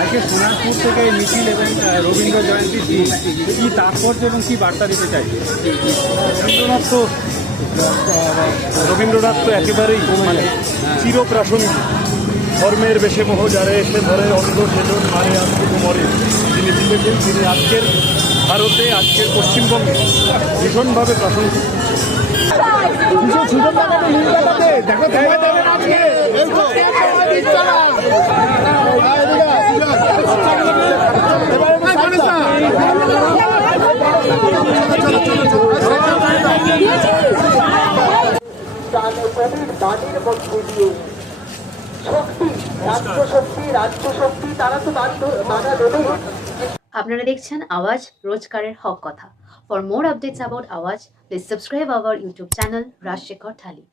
আজকে সোনারপুর থেকে মিছিল এবং রবীন্দ্র জয়ন্তীর দিন কী তাৎপর্য এবং কী বার্তা দিতে চাই? রবীন্দ্রনাথ তো একেবারেই মানে চিরপ্রাসঙ্গিক। ধর্মের বেশে মোহ যারে এসে ধরে অন্ধ সেজন মারে আজকে মরে, যিনি লিখেছেন তিনি আজকের ভারতে, আজকের পশ্চিমবঙ্গে ভীষণভাবে প্রাসঙ্গিক। আপনারা দেখছেন আওয়াজ, রোজকারের হক কথা। For more updates about Awaaz, please subscribe our YouTube channel Rajshekhar thali.